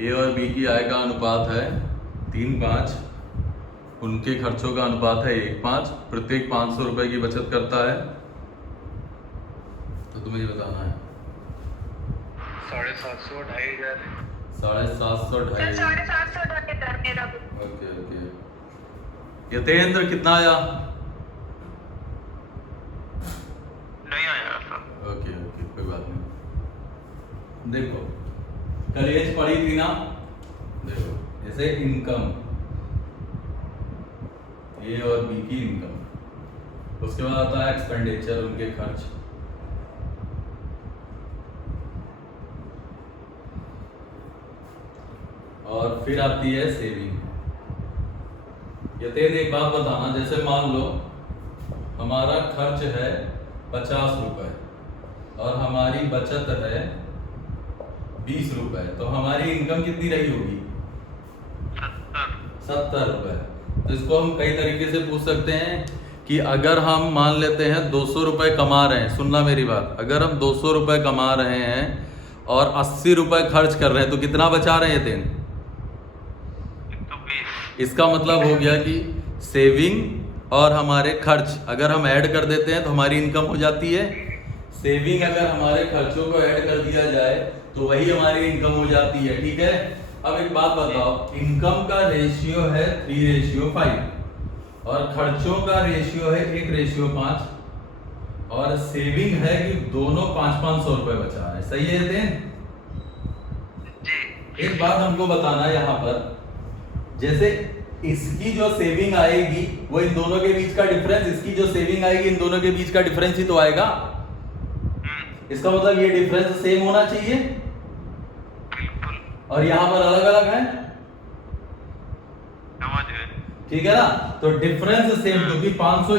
ए और बी की आय का अनुपात है 3:5, उनके खर्चों का अनुपात है 1:5, प्रत्येक 500 रुपए की बचत करता है। तो तुम्हें ये बताना है 750, 2500। 750, 750 मेरा भी। Okay okay. यतेंद्र कितना आया? नहीं आया था। ओके ओके, कोई बात नहीं। देखो कल एज पढ़ी थी ना, देखो जैसे इनकम ए और बी की इनकम, उसके बाद आता है एक्सपेंडिचर, उनके खर्च, और फिर आती है सेविंग। यतेंद्र एक बात बताना, जैसे मान लो हमारा खर्च है 50 रुपए और हमारी बचत है 20 रुपए, तो हमारी इनकम कितनी रही होगी? 70 रुपए। तो इसको हम कई तरीके से पूछ सकते हैं कि अगर हम मान लेते हैं 200 रुपए कमा रहे हैं, सुनना मेरी बात, अगर हम 200 रुपए कमा रहे हैं और 80 रुपए खर्च कर रहे हैं तो कितना बचा रहे हैं दिन? इसका मतलब हो गया कि सेविंग और हमारे खर्च अगर हम ऐड कर देते हैं तो हमारी इनकम हो जाती है। सेविंग अगर हमारे खर्चों को ऐड कर दिया जाए तो वही हमारी इनकम हो जाती है। ठीक है, अब एक बात बताओ, इनकम का रेशियो है 3:5 और खर्चों का रेशियो है 1:5 और सेविंग है कि दोनों 500 रुपए बचा रहे हैं। सही है दिन? एक बात हमको बताना है यहाँ पर, जैसे इसकी जो सेविंग आएगी वो इन दोनों के बीच का डिफरेंस, इसकी जो सेविंग आएगी इन दोनों के बीच का डिफरेंस ही तो आएगा। इसका मतलब ये डिफरेंस सेम होना चाहिए और यहां पर अलग अलग है। ठीक है ना, तो डिफरेंस सेम, क्योंकि 500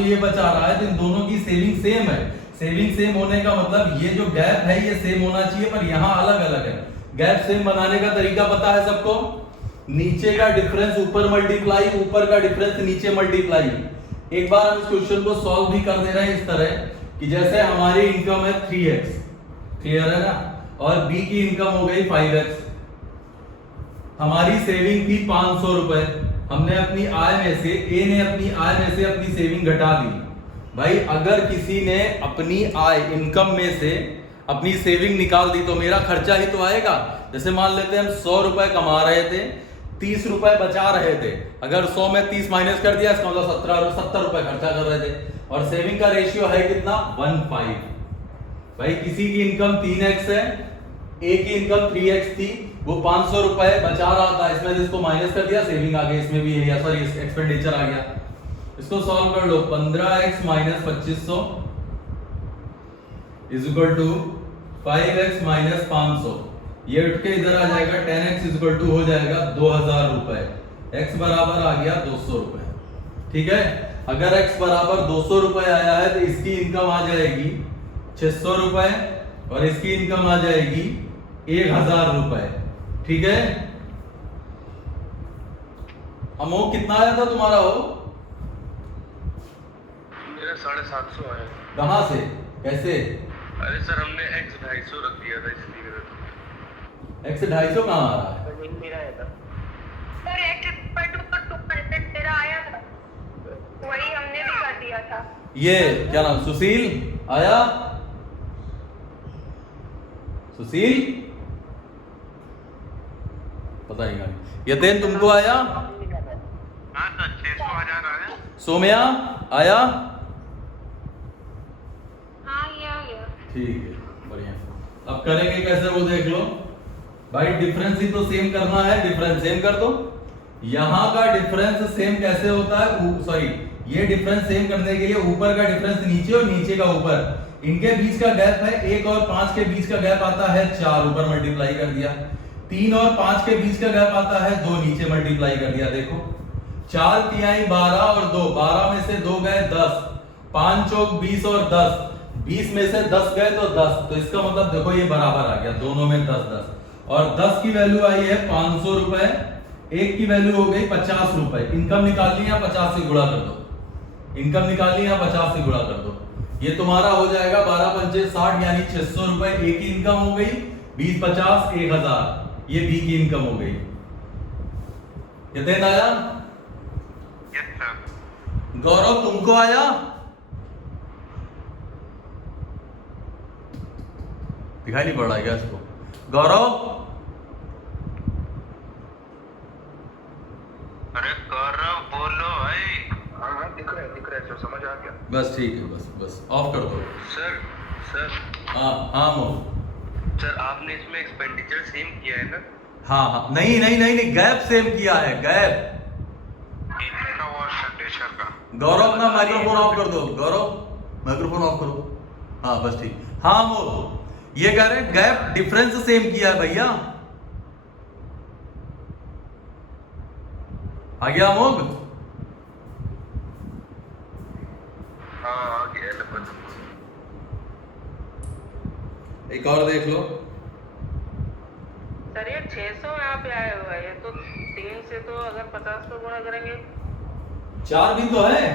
ये बचा रहा है तो इन दोनों की सेविंग सेम है। सेविंग सेम होने का मतलब ये जो गैप है ये सेम होना चाहिए, पर यहां अलग अलग है। गैप सेम बनाने का तरीका पता है सबको? नीचे का डिफरेंस ऊपर मल्टीप्लाई, ऊपर का डिफरेंस नीचे मल्टीप्लाई। एक बार हम इस क्वेश्चन को सॉल्व भी कर दे रहे हैं इस तरह कि जैसे हमारी इनकम है 3x, क्लियर है ना, और b की इनकम हो गई 5x। हमारी सेविंग थी 500 रुपए, हमने अपनी आय में से, ए ने अपनी आय में से अपनी सेविंग घटा दी। भाई अगर किसी ने अपनी आय इनकम में से अपनी सेविंग निकाल दी तो मेरा खर्चा ही तो आएगा। जैसे मान लेते हैं हम 100 रुपए कमा रहे थे, 30 रुपए बचा रहे थे, अगर 100 में 30 माइनस कर दिया इसका मतलब 70 रुपए खर्चा कर रहे थे, और सेविंग का रेशियो है कितना? 1:5। भाई किसी की इनकम 3x है, ए की इनकम 3x थी, वो 500 रुपए बचा रहा था, इसमें से इसको माइनस कर दिया, सेविंग आ गई, इसमें भी है, सॉरी एक्सपेंडिचर आ गया। इसको सॉल्व कर लो, 15x minus 2500 is equal to 5x minus 500, ये उठ के इधर आ जाएगा, 10x इज इक्वल टू हो जाएगा 2000 रुपए, x बराबर आ गया 200 रुपए। ठीक है, अगर x बराबर 200 रुपए आया है तो इसकी इनकम आ जाएगी 600 रुपए और इसकी इनकम आ जाएगी 1000 रुपए। ठीक है, अमोक कितना आया था तुम्हारा? हो मेरा 750 आया। कहां से, कैसे? अरे सर हमने x 250 रख दिया था इसलिए। x 250 कहां आ रहा है? मेरा आया था सर x पर 200 मेरा आया था, वही हमने भी कर दिया था। ये क्या नाम, सुशील आया? सुशील पता नहीं कहां। यतेन तुमको आया? हाँ सर 600,000 आया। सोम्या आया? हाँ ये आ गया। ठीक है, बढ़िया। अब करेंगे कैसे वो देख लो। भाई डिफरेंस ही तो सेम करना है, डिफरेंस सेम कर दो। यहां का डिफरेंस सेम कैसे होता है, सॉरी ये डिफरेंस सेम करने के लिए ऊपर का डिफरेंस नीचे और नीचे का ऊपर, इनके बीच का गैप है 1 और 5 के बीच का गैप आता है 4, ऊपर मल्टीप्लाई कर दिया। 3 और 5 के बीच का गैप आता है 2, नीचे मल्टीप्लाई कर दिया। देखो 4 तिहाई 12 और 2, 12 में से 2 गए 10, 5 चौक 20 और 10, 20 में से 10 गए तो 10, तो इसका मतलब देखो ये बराबर आ गया, दोनों में 10 10, और 10 की वैल्यू आई है 500 रुपए, 1 की वैल्यू हो गई 50 रुपए। इनकम निकालनी है 50 से गुणा कर दो, इनकम निकालनी है 50 से गुणा कर दो, ये तुम्हारा हो जाएगा 12 पंचे 60 यानी 600 रुपए। 1 की इनकम हो गई, 20 50 1000, ये बी की इनकम हो गई। कितने आया? Yes sir. गौरव तुमको आया? दिखाई नहीं पड़ रहा है क्या इसको? गौरव अरे गौरव बोलो भाई। हाँ हाँ दिख रहा है सर, समझ आ गया। बस ठीक है, बस ऑफ कर दो। सर हाँ हाँ मोह, सर आपने इसमें एक्सपेंडिचर सेम किया है ना? हाँ नहीं, गैप सेम किया है, गैप। गौरव अपना माइक्रोफोन ऑफ कर दो, गौरव माइक्रोफोन ऑफ करो। हाँ बस ठीक। हाँ मोह, ये कह रहे हैं गैप डिफरेंस सेम किया है भैया। आ गया मोग? हाँ आ गया लगभग। एक और देख लो। सर ये 600 यहाँ पे आया हुआ है, तो 3 से तो अगर 50 पे गुणा करेंगे 4 भी तो है।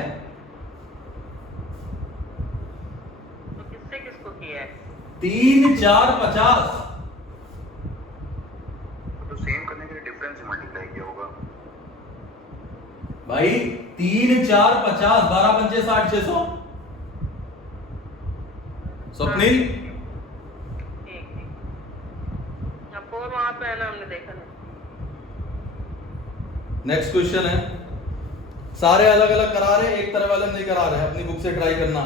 तो किससे किसको किया है? 3 4 50। तो सेम करने के लिए डिफरेंस मल्टीप्लाई किया होगा भाई 3 4 50, 12 पंचे 60, 600। स्वप्निल ठीक अब 4 वहाँ पे है ना, हमने देखा नहीं। नेक्स्ट क्वेश्चन है। सारे अलग अलग करा रहे, एक तरह वाले नहीं करा रहे। अपनी बुक से ट्राई करना,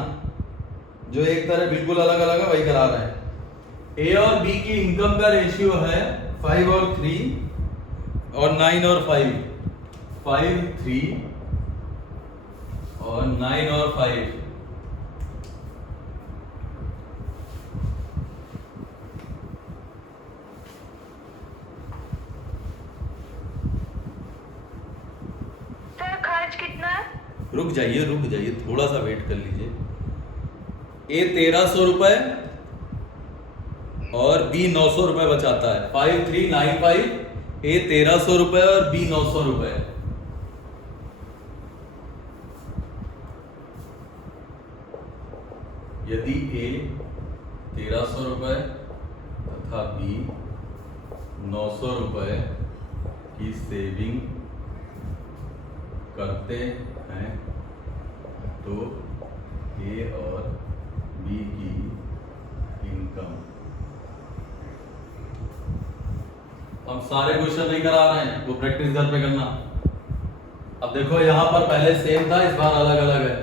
जो एक तरह बिल्कुल अलग अलग है वही करा रहे हैं। ए और बी की इनकम का रेशियो है 5 और 3 और 9 और 5, 5 3 और 9 और 5। सर खर्च कितना है? रुक जाइए, थोड़ा सा वेट कर लीजिए। ए 1300 रुपए और बी 900 रुपए बचाता है। 5395, ए 1300 रुपए और बी 900 रुपए। यदि ए 1300 रुपए तथा बी 900 रुपए की सेविंग करते हैं तो ए और बी की इनकम। हम सारे क्वेश्चन नहीं करा रहे हैं, वो प्रैक्टिस घर पे करना। अब देखो यहां पर पहले सेम था, इस बार अलग अलग है।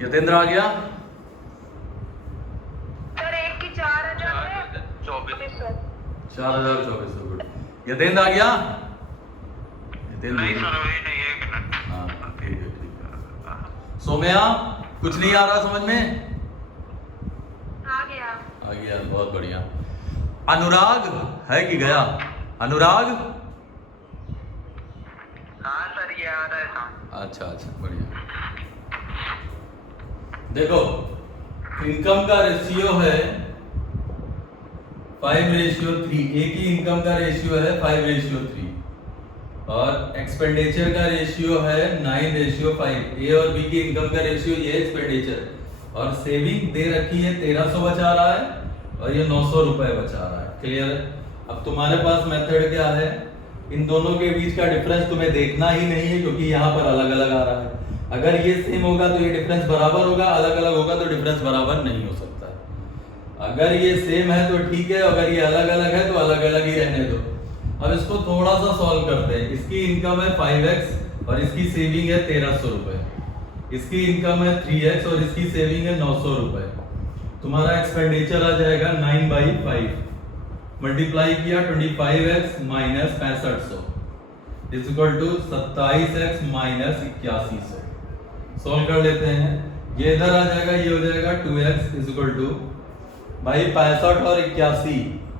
यतेंद्र आ गया? सर एक की 4000 है, 2400। 4024। गुड। यतेंद्र आ गया? नहीं सर वही नहीं है कि ना। हाँ ठीक है। सोम्या कुछ नहीं आ रहा समझ में? आ गया। आ गया, बहुत बढ़िया। अनुराग है कि गया? अनुराग? हाँ सर ये आ रहा है काम। अच्छा बढ़िया। देखो इनकम का रेशियो है 5:3। ए की इनकम का रेशियो है 5:3 और एक्सपेंडिचर का रेशियो है 9:5। ए और बी की इनकम का रेशियो ये एक्सपेंडिचर और सेविंग दे रखी है 1300 बचा रहा है और ये 900 रुपए बचा रहा है। क्लियर? अब तुम्हारे पास मेथड क्या है? इन दोनों के बीच का डिफरेंस तुम्हें देखना ही नहीं है क्योंकि यहाँ पर अलग अलग आ रहा है। अगर ये सेम होगा तो ये डिफरेंस बराबर होगा, अलग अलग होगा तो डिफरेंस बराबर नहीं हो सकता है। अगर ये सेम है तो ठीक है, अगर ये अलग अलग है तो अलग अलग ही रहने दो। अब इसको थोड़ा सा सॉल्व करते हैं। इसकी इनकम है 5x और इसकी सेविंग है 1300 रुपए। इसकी इनकम है 3x और इसकी सेविंग है 900 रुपए। तुम्हारा एक्सपेंडिचर आ जाएगा 9/5 मल्टीप्लाई किया 25x minus 6500 is equal to 27x minus 8100। Solve कर लेते हैं। ये इधर आ जाएगा, ये हो जाएगा 2x इज इक्वल टू भाई 65 और 81,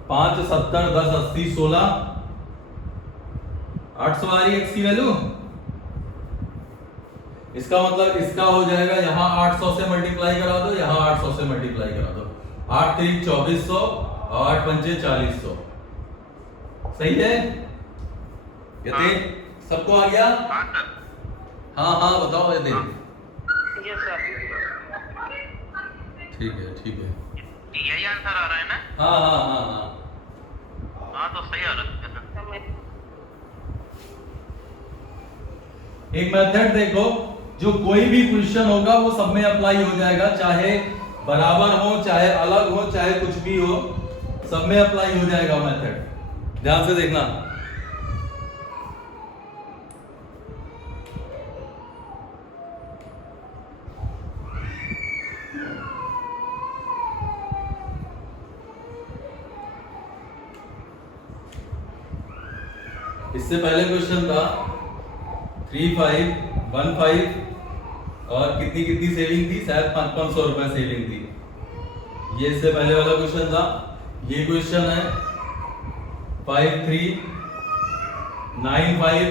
5 70 10 80 16 800 आ रही है x की वैल्यू। इसका मतलब इसका हो जाएगा, यहाँ 800 से मल्टीप्लाई करा दो, यहाँ 800 से मल्टीप्लाई करा दो। 8 3 2400 और 8 पंचे 4000। सही है? यतीन सबको आ गया? हाँ सर। हाँ हाँ बताओ यतीन। Yes sir. ठीक है ठीक है। यही आंसर आ रहा है ना? हाँ हाँ हाँ हाँ। हाँ तो सही आ रहा है सर। एक मेथड देखो, जो कोई भी क्वेश्चन होगा वो सब में अप्लाई हो जाएगा, चाहे बराबर हो, चाहे अलग हो, चाहे कुछ भी हो, सब में अप्लाई हो जाएगा मेथड। ध्यान से देखना। इससे पहले क्वेश्चन था 3 5 1 5 और कितनी कितनी सेविंग थी, शायद 500 रुपए सेविंग थी। ये इससे पहले वाला क्वेश्चन था। ये क्वेश्चन है 5 3 9 5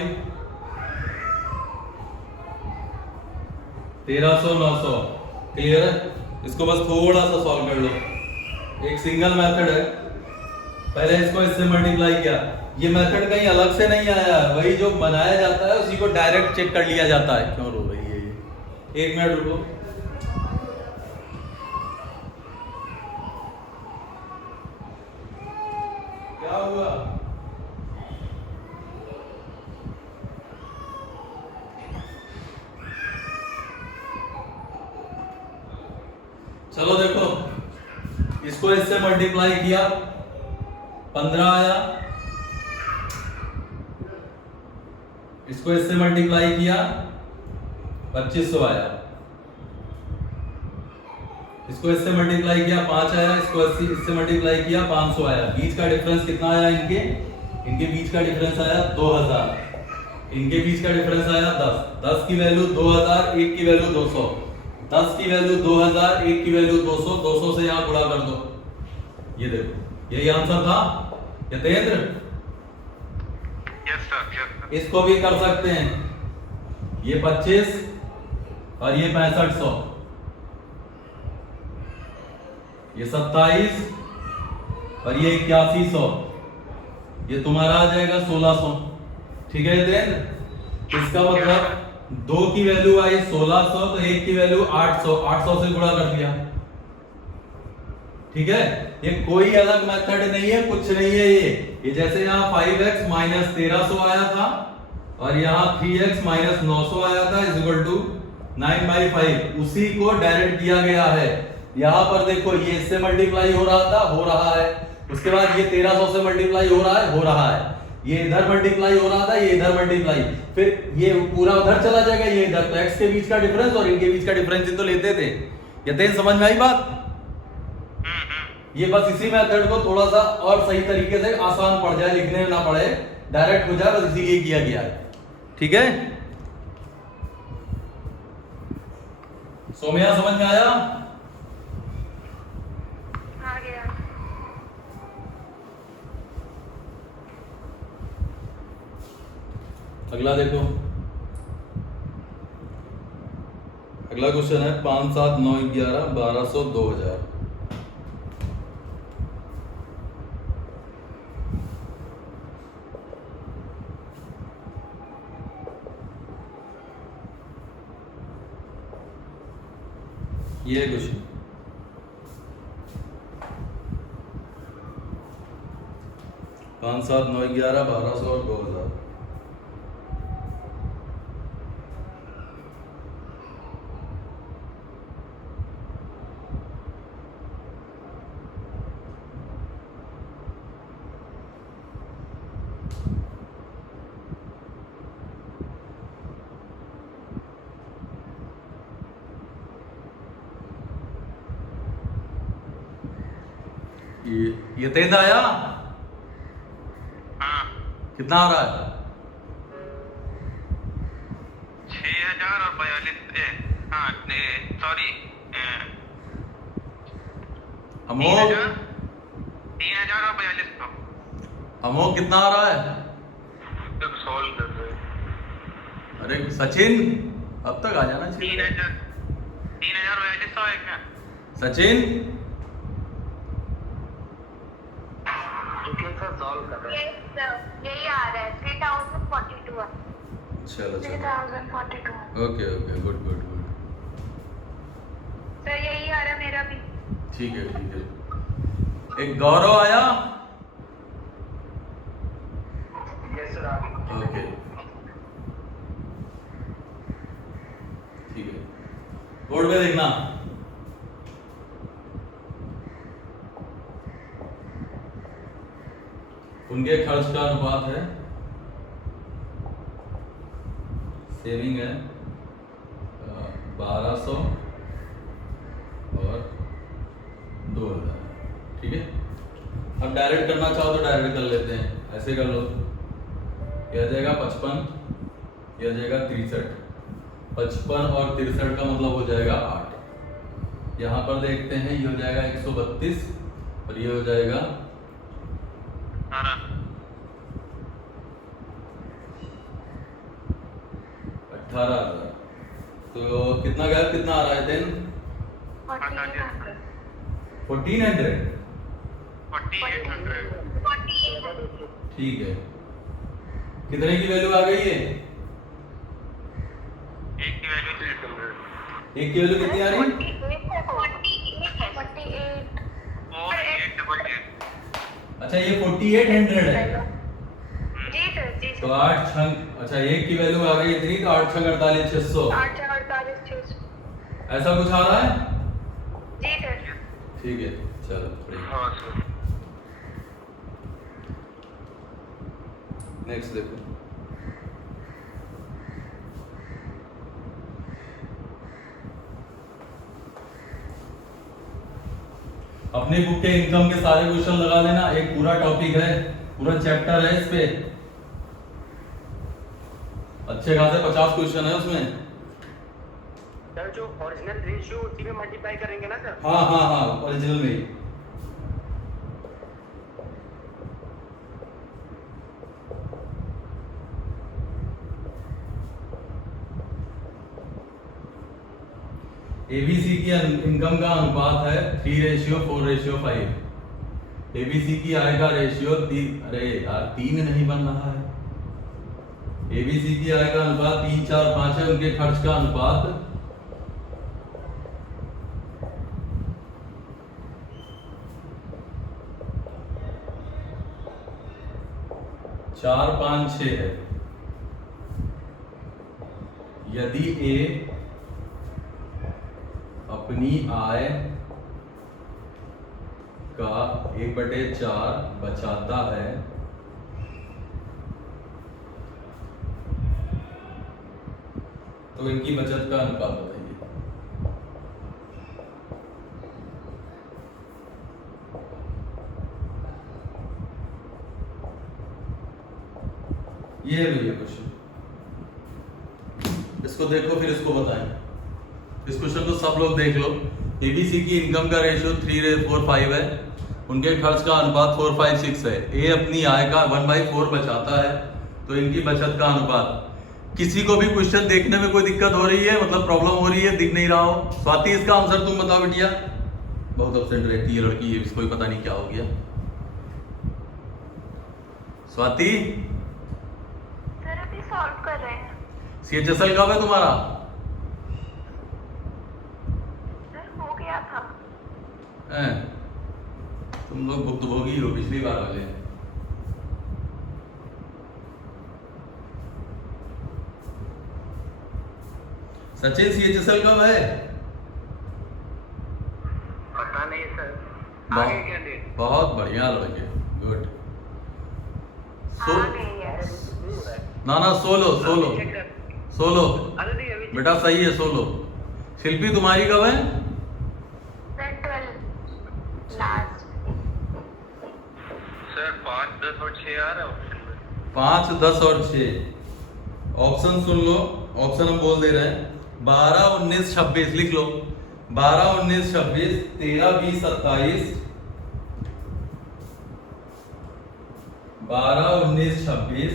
1300 900। क्लियर है? इसको बस थोड़ा सा सॉल्व कर लो। एक सिंगल मेथड है, पहले इसको इससे मल्टीप्लाई किया। ये मेथड कहीं अलग से नहीं आया है, वही जो बनाया जाता है उसी को डायरेक्ट चेक कर लिया जाता है। क्यों रो रही है ये? एक मिनट रुको। क्या हुआ? चलो देखो, इसको इससे मल्टीप्लाई किया 15 आया, इसको इससे मल्टीप्लाई किया 2500 आया, इसको इससे मल्टीप्लाई किया 5 आया, इसको इससे मल्टीप्लाई किया 500 आया। बीच का डिफरेंस कितना आया? इनके बीच का डिफरेंस आया 2000, इनके बीच का डिफरेंस आया 10। 10 की वैल्यू 2000, 1 की वैल्यू 200। 10 की वैल्यू 2000, 1 की वैल्यू 200, 200 से यहां गुणा कर दो। ये देखो, यही आंसर था Yatendra. Yes sir, yes sir. इसको भी कर सकते हैं, ये 25 और ये 6500, ये 27 और ये 8100, ये तुम्हारा आ जाएगा 1600। ठीक है यतेंद्र? इसका मतलब 2 की वैल्यू आई 1600, तो 1 की वैल्यू 800, 800 से गुणा कर दिया। ठीक है? ये कोई अलग मेथड नहीं है, कुछ नहीं है। ये जैसे यहाँ 5x माइनस 1300 आया था और यहाँ 3x माइनस 900 आया था इज इक्वल टू 9/5, उसी को डायरेक्ट किया गया है। यहाँ पर देखो, ये इससे मल्टीप्लाई हो रहा था, हो रहा है। उसके बाद ये 1300 से मल्टीप्लाई हो रहा है, हो रहा है। ये इधर मल्टीप्लाई हो रहा था, ये इधर मल्टीप्लाई, फिर ये पूरा उधर चला जाएगा, ये इधर। तो x के बीच का डिफरेंस और इनके बीच का डिफरेंस ही तो लेते थे। यतेंद्र समझ में आई बात? ये बस इसी मेथड को थोड़ा सा और सही तरीके से आसान पड़ जाए, लिखने में ना पड़े, डायरेक्ट हो जाए, बस इसीलिए किया गया है। ठीक है? सोमिया समझ में आया? आ गया। अगला देखो, अगला क्वेश्चन है 5 7 9 11 1200 2000। ये क्वेश्चन 5 7 9 11 1200 और 2000। ये तेज आया? हाँ। कितना आ रहा है? 6000 और 42, हाँ सॉरी, अमोक 3000 और 4200। अमोक कितना आ रहा है? सॉल्व कर रहे हैं। अरे सचिन अब तक आ जाना चाहिए। 3,4200 है क्या? सचिन सॉल्व कर रहे हैं। यही आ रहा है 3042 चलो चलो 3042 okay okay good good good sir यही आ रहा है मेरा भी। ठीक है ठीक है। एक गौरव आया। यस सर ओके ठीक है बोर्ड में देखना। उनके खर्च का अनुपात है, सेविंग है 1200 और 2000। ठीक है अब डायरेक्ट करना चाहो तो डायरेक्ट कर लेते हैं, ऐसे कर लो। यह आ जाएगा 55, यह आ जाएगा 63। 55 और 63 का मतलब हो जाएगा 8। यहाँ पर देखते हैं ये हो जाएगा 132 और ये हो जाएगा 18,000। तो कितना गैप कितना आ रहा है देन? 4800 1400। 4800 ठीक है कितने की वैल्यू आ गई है? एक की वैल्यू 800 एक की वैल्यू कितनी आ रही है? 4888 अच्छा ये 4800 है। जी सर जी तो सर 8 छंग, अच्छा एक की वैल्यू आ गई इतनी, तो 8 छंग 48 600 848 ऐसा कुछ आ रहा है। जी सर ठीक है चलो बढ़िया। हाँ सर नेक्स्ट देखो। अपनी बुक के इनकम के सारे क्वेश्चन लगा लेना, एक पूरा टॉपिक है, पूरा चैप्टर है इस पे, अच्छे खासे 50 क्वेश्चन है उसमें। सर जो ओरिजिनल रेशियो उसी में मल्टीप्लाई करेंगे ना सर? हाँ हाँ हाँ ओरिजिनल में ही। एबीसी की इनकम का अनुपात है 3:4:5। एबीसी की आय का रेशियो 3, अरे यार 3 नहीं बन रहा है। एबीसी की आय का अनुपात 3, 4, 5 है, उनके खर्च का अनुपात 4, 5, 6 है। यदि ए अपनी आय का 1/4 बचाता है तो इनकी बचत का अनुपात बताइए। ये है भैया क्वेश्चन, इसको देखो फिर इसको बताएं। इस क्वेश्चन को सब लोग देख लो। एबीसी की इनकम का रेशियो 3:4:5 है, उनके खर्च का अनुपात 4:5:6 है। ए अपनी आय का 1/4 बचाता है तो इनकी बचत का अनुपात। किसी को भी क्वेश्चन देखने में कोई दिक्कत हो रही है, मतलब प्रॉब्लम हो रही है, दिख नहीं रहा हो? स्वाति इसका आंसर तुम बताओ बेटिया। बहुत अपसेंट रहती है लड़की, इसको ही पता नहीं क्या हो गया। स्वाति सर अभी सॉल्व कर रहे हैं। CHSL कब है तुम्हारा? सर हो गया था। तुम लोग भुक्तभोगी हो पिछली बार वाले। सचिन CHSL कब है? पता नहीं सर। बहुत- आगे क्या डेट? बहुत बढ़िया लड़के, गुड। आ गई है। ना ना सोलो सोलो चेक कर। सोलो अरे अभी बेटा सही है सोलो। शिल्पी तुम्हारी कब है? Sir 12 last. सर 5, 10 और 6 आ रहा है ऑप्शन में। 5, 10 और 6 ऑप्शन सुन लो, ऑप्शन हम बोल दे रहे हैं। 12, 19, 26 लिख लो। 12, 19, 26, 13, 20, 27, 12, 19, 26,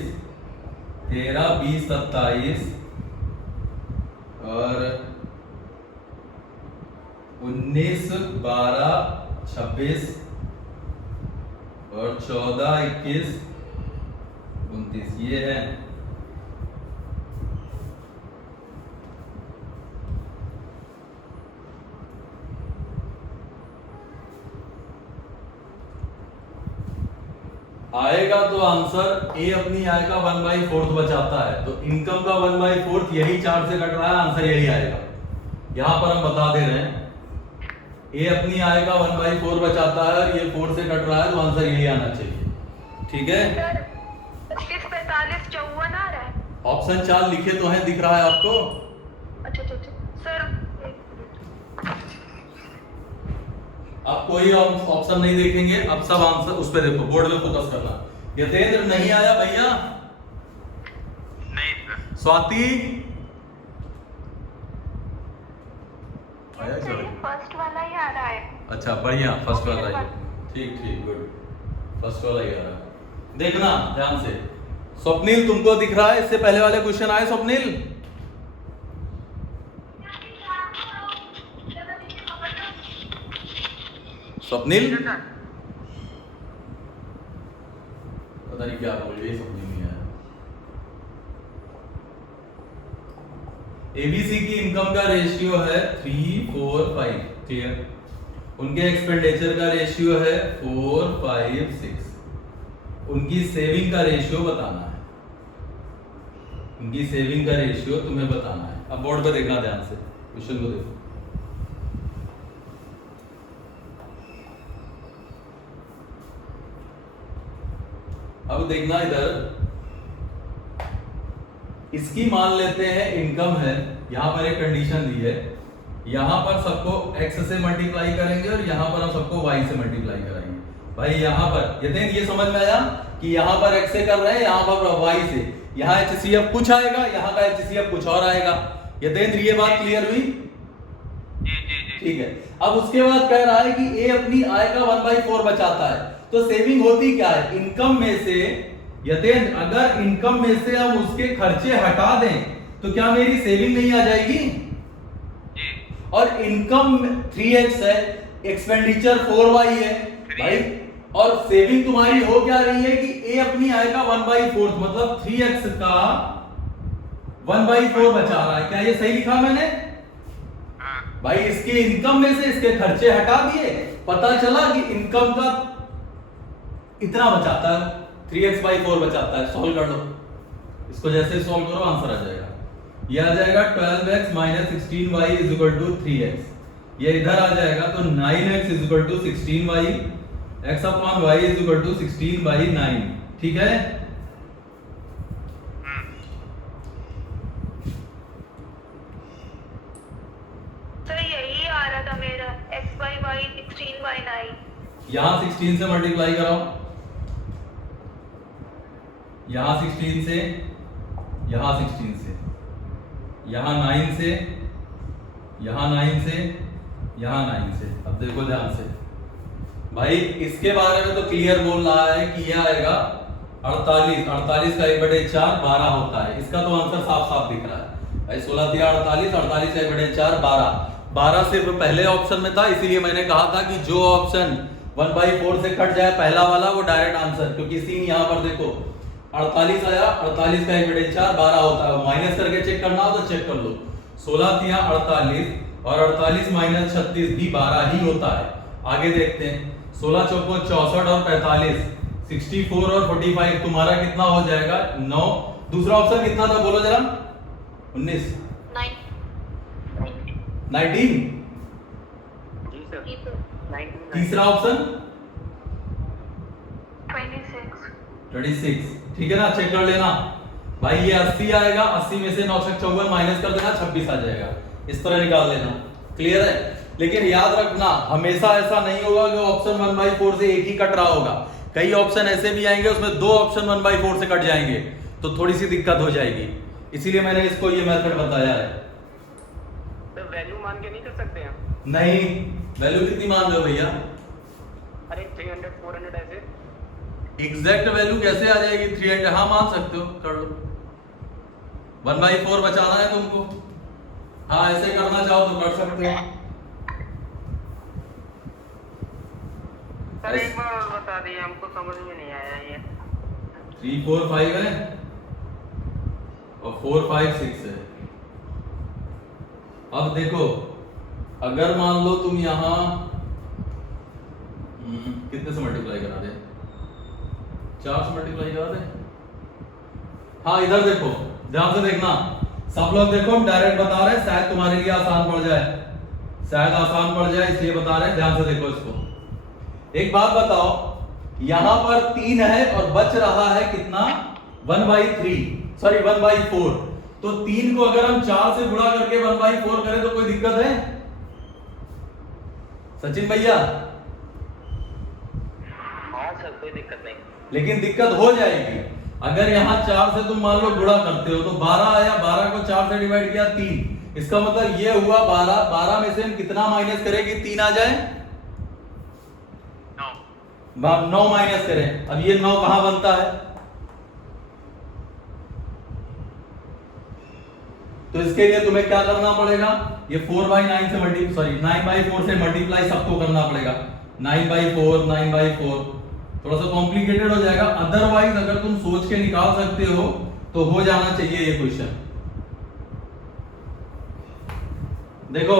13, 20, 27 और 19, 12, 26 और 14, 21, 29 ये है। आएगा तो आंसर ए अपनी आएगा 1/4 बचाता है, तो इनकम का 1/4 यही 4 से कट रहा है, आंसर यही आएगा। यहां पर हम बता दे रहे हैं ए अपनी आएगा 1/4 बचाता है और ये 4 से कट रहा है, तो आंसर यही आना चाहिए। ठीक है, सर 25, 45, 54 आ रहा है। ऑप्शन 4 लिखे तो हैं, दिख रहा है आपको? अच्छा सर आप कोई ऑप्शन नहीं देखेंगे, अब सब आंसर उस पे देखो, बोर्ड में फोकस करना। यतेंद्र नहीं आया भैया? नहीं सर। स्वाति आया क्या? फर्स्ट वाला ही आ रहा है। अच्छा बढ़िया, फर्स्ट वाला ही। ठीक ठीक, गुड, फर्स्ट वाला ही आ रहा है। देखना ध्यान से। स्वप्निल तुमको दिख रहा है इससे पहले वाले क्वेश्चन आए स्वप्निल? स्वप्निल पता नहीं क्या बोल रही, स्वप्निल नहीं आया। एबीसी की इनकम का रेशियो है 3, 4, 5, क्लियर। उनके एक्सपेंडिचर का रेशियो है 4, 5, 6। उनकी सेविंग का रेशियो बताना है, उनकी सेविंग का रेशियो तुम्हें बताना है। अब बोर्ड पे देखना ध्यान से, क्वेश्चन को देखो। अब देखना इधर, इसकी मान लेते हैं इनकम है, यहां पर एक कंडीशन दी है, यहां पर सबको x से मल्टीप्लाई करेंगे और यहां पर हम सबको y से मल्टीप्लाई करेंगे। भाई यहां पर ये समझ में आया कि यहां पर x से कर रहे हैं, यहां पर y से। यहां HCF कुछ आएगा, यहां का HCF कुछ और आएगा। यतेंद्र ये बात क्लियर हुई? जी जी जी। ठीक है। अब उसके बाद कह रहा है कि ए अपनी आय का 1/4 बचाता है, तो सेविंग होती क्या है? इनकम में से, यतेंद्र अगर इनकम में से हम उसके खर्चे हटा दें तो क्या मेरी सेविंग नहीं आ जाएगी? जी। और इनकम 3x है, एक्सपेंडिचर 4y है भाई, और सेविंग तुम्हारी हो क्या रही है कि ए अपनी आय का 1/4 मतलब 3x का 1/4 बचा रहा है। क्या ये सही लिखा मैंने? हाँ। भाई इसके इनकम में से इसके खर्चे हटा दिए, पता चला कि इनकम का इतना बचाता है, 3x/4 बचाता है। सॉल्व कर लो इसको, जैसे सॉल्व करो आंसर आ जाएगा। ये आ जाएगा 12x - 16y = 3x। ये इधर आ जाएगा तो 9x = 16y, x/y = 16/9। ठीक है, सर यही आ रहा था मेरा, x/y 16/9। यहां 16 से मल्टीप्लाई कराओ, यहां 16 से, यहां 16 से, यहां 9 से, यहां 9 से, यहां 9 से। अब देखो ध्यान से भाई, इसके बारे में तो क्लियर बोल रहा है कि यह आएगा 48, 48 का 1/4 12 होता है। इसका तो आंसर साफ साफ दिख रहा है भाई, 16 × 48, 48 का 1/4 12। 12 सिर्फ पहले ऑप्शन में था, इसीलिए मैंने कहा था कि जो ऑप्शन 1/4 से कट जाए पहला वाला, वो डायरेक्ट आंसर। क्योंकि सीन यहाँ पर देखो 48 आया, 48 का 1/4 12 होता है, माइनस करके चेक करना हो तो चेक कर लो। 16 × 48 और 48 - 36 भी 12 ही होता है। आगे देखते हैं, 16 चौको 64 और 45, 64 और 45 तुम्हारा कितना हो जाएगा? 9। दूसरा ऑप्शन कितना था बोलो जरा? 19, 19। जी सर। 19। तीसरा ऑप्शन 26। 26। ठीक है ना, चेक कर लेना भाई। ये 80 आएगा, 80 में से 9 × 54 माइनस कर देना, 26 आ जाएगा। इस तरह निकाल लेना, क्लियर है? लेकिन याद रखना, हमेशा ऐसा नहीं होगा कि ऑप्शन 1/4 से एक ही कट रहा होगा। कई ऑप्शन ऐसे भी आएंगे उसमें 2 ऑप्शन 1/4 से कट जाएंगे, तो थोड़ी सी दिक्कत हो जाएगी। इसीलिए मैंने इसको ये मेथड बताया है। तो वैल्यू मान के नहीं कर सकते हैं? नहीं, वैल्यू कितनी मान रहे हो भैया? अरे 300 400 ऐसे। एग्जैक्ट वैल्यू कैसे आ जाएगी? 300 हाँ मान सकते हो, कर लो। 1/4 बचाना है तुमको, हाँ ऐसे करना चाहो तो कर सकते हो। सर एक बार और बता दिए, हमको समझ में नहीं आया ये। 3 4 5 है और 4 5 6 है। अब देखो अगर मान लो तुम यहां कितने से मल्टीप्लाई करा दे, 4 से मल्टीप्लाई करा दे। हाँ इधर देखो, ध्यान से देखना सब लोग, देखो हम डायरेक्ट बता रहे हैं, शायद तुम्हारे लिए आसान पड़ जाए, शायद आसान पड़ जाए इसलिए बता रहे हैं। ध्यान से देखो इसको। एक बात बताओ, यहां पर 3 है और बच रहा है कितना, 1/3, सॉरी 1/4। तो 3 को अगर हम 4 से गुणा करके 1/4 करें तो कोई दिक्कत है सचिन भैया? हाँ सर कोई दिक्कत नहीं। लेकिन दिक्कत हो जाएगी अगर यहां 4 से तुम मान लो गुणा करते हो तो 12 आया, 12 को 4 से डिवाइड किया 3, इसका मतलब ये हुआ 12। 12 में से हम कितना माइनस करें कि 3 आ जाए? 9 माइनस करें। अब ये 9 कहां बनता है? तो इसके लिए तुम्हें क्या करना पड़ेगा, ये 4/9 से सॉरी 9/4 से मल्टीप्लाई सबको करना पड़ेगा। 9/4 9/4 थोड़ा सा कॉम्प्लिकेटेड हो जाएगा, अदरवाइज अगर तुम सोच के निकाल सकते हो तो हो जाना चाहिए ये क्वेश्चन। देखो